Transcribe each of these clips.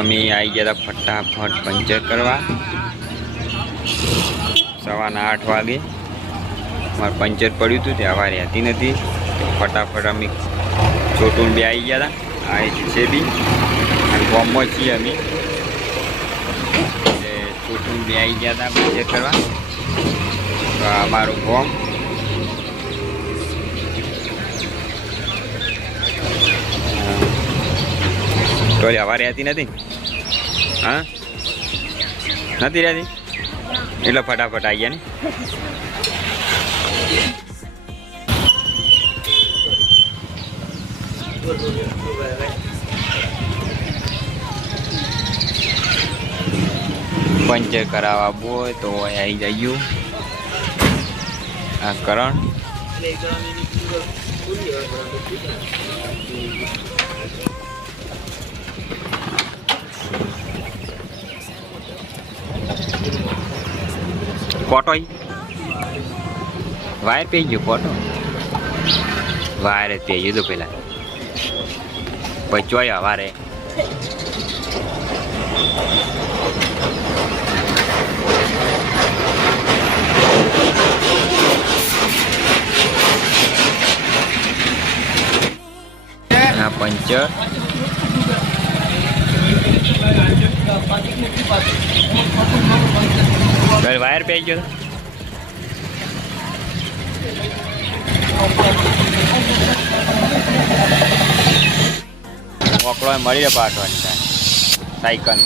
અમે આવી ગયા હતા ફટાફટ પંચર કરવા. સવારના આઠ વાગે મારે પંચર પડ્યું હતું તે હવા રહેતી નથી. તો ફટાફટ અમે છોટું બે આવી ગયા હતા આ છે બી. અને બોમ્બમાં છીએ અમે. એટલે છોટું બે આવી ગયા હતા પંચર કરવા. અમારું બોમ્બ તો હવા રહેતી નથી? હા? નથી રહેતી? એટલે ફટાફટ આવી ગયા ને? પંચર કરાવવા બોય તો આવી જઈએ આ કરણ. કોટો ઈ? વાયર પી ગયો કોટો વાયર જ પી ગયો તો પેલા પછી ચોય હવારે આ પી ગયો તો? મળી રહે થાય. સાયકલ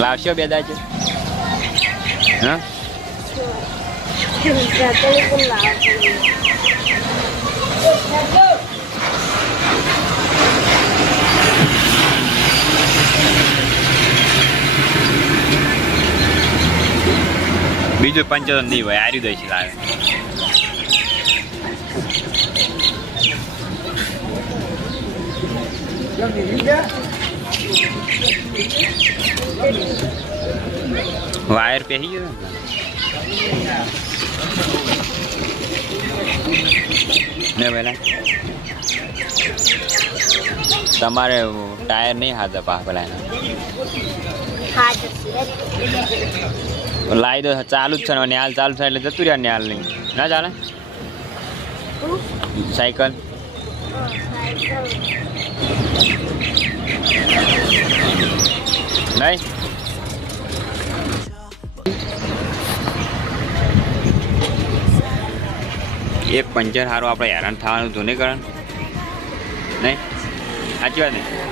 લાવશો બે દાજે? હા? બીજું પંચર નહીં ભાઈ આર્યું દઈ છે લાવે વાયર પહેરી ગયો ને? પેલા? તમારે ટાયર નહીં હાથ પા પેલા એના. લાવી દો, ચાલુ જ છે ને ન્યાલ ચાલુ થાય એટલે જતું રહ્યા ન્યાલ નહીં ના ચાલે? સાયકલ. નહીં? એક પંચર સારું આપણે હેરાન થવાનું તો નહીં? કારણ નહીં સાચી વાત નહીં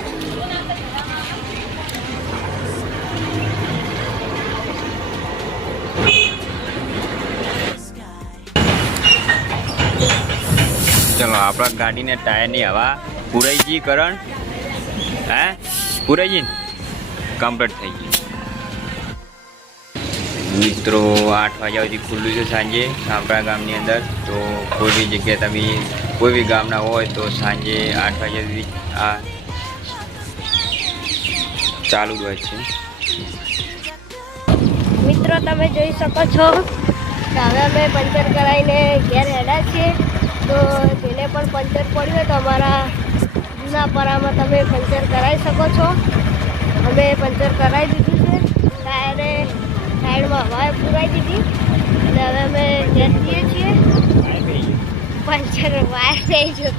આપણા ગાડીને ટાયરની હવા પૂરાઈ ગઈ કરણ હે? પૂરાઈ ગઈ કમ્પ્લીટ થઈ ગઈ. મિત્રો, આઠ વાગ્યા સુધી ખુલ્લું છે સાંજે આપણા ગામની અંદર. તો કોઈ બી જગ્યાએ તમે કોઈ બી ગામના હોય તો સાંજે આઠ વાગ્યા સુધી આ ચાલુ જ હોય છે. મિત્રો, તમે જોઈ શકો છો હવે અમે પંચર કરાવીને ઘેર હેડા છીએ. તો જેને પણ પંચર પડ્યું હોય તો અમારા જૂના પરામાં તમે પંચર કરાવી શકો છો. અમે પંચર કરાવી દીધું છે. ટાયરે સાઈડમાં હવા પુરાવી દીધી. અને હવે અમે ઘેર જઈએ છીએ. પંચર વાયર થઈ ગયો.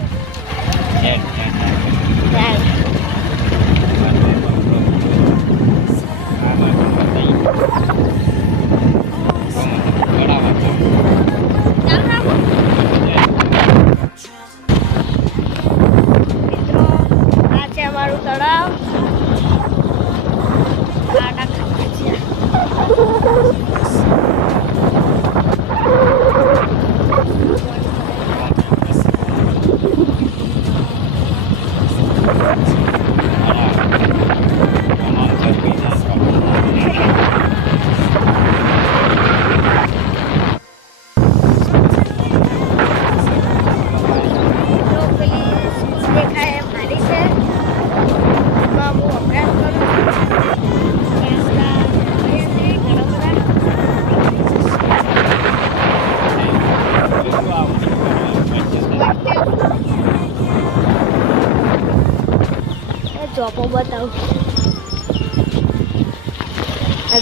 ચોપો બતાવું.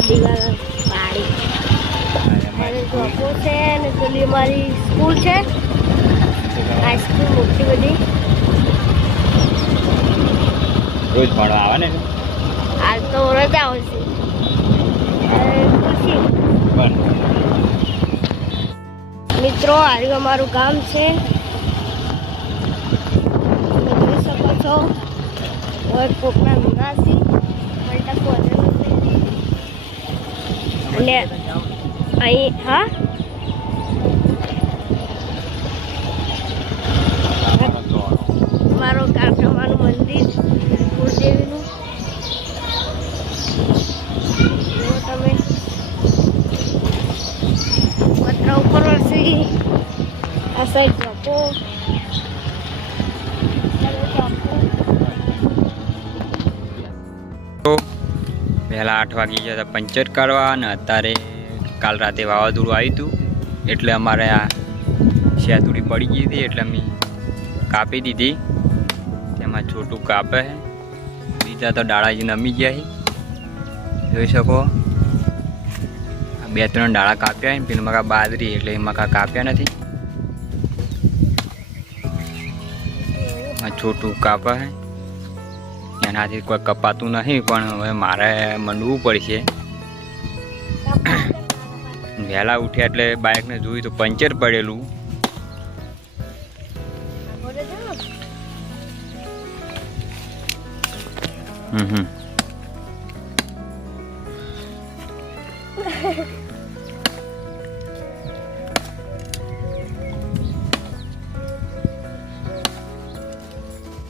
દિવાલ પાડી. અને છે અને પેલી મારી સ્કૂલ છે. હાઈસ્કૂલ મોટી બધી. રોજ ભણવા આવે ને? હાલ તો રજા પણ મિત્રો આર્યું અમારું ગામ છે તમે જોઈ શકો છો ઓર પોપડા મીનાસી મલ્ટા છે અને અહીં, હા? મારો કાઠમાનું મંદિર, કુળદેવીનું. તમે પતરા ઉપર વરસી, આ સાઈડ ચોપો તો પહેલાં આઠ વાગી ગયા હતા પંચર કાઢવા અને અત્યારે કાલ રાતે વાવાઝોડું આવ્યું હતું. એટલે અમારે આ શેતુડી પડી ગઈ હતી એટલે અમે કાપી દીધી. તેમાં છોટું કાપે બીજા તો ડાળાજી નમી ગયા જોઈ શકો. બે ત્રણ ડાળા કાપ્યા છે પેલું મકા બાદરી એટલે એમાં મકા કાપ્યા નથી. છોટું કાપે છે. એનાથી કોઈ કપાતું નથી પણ હવે મારે મંડવું પડશે. વહેલા ઉઠ્યા એટલે બાઇકને જોયું તો પંચર પડેલું. હમ હમ.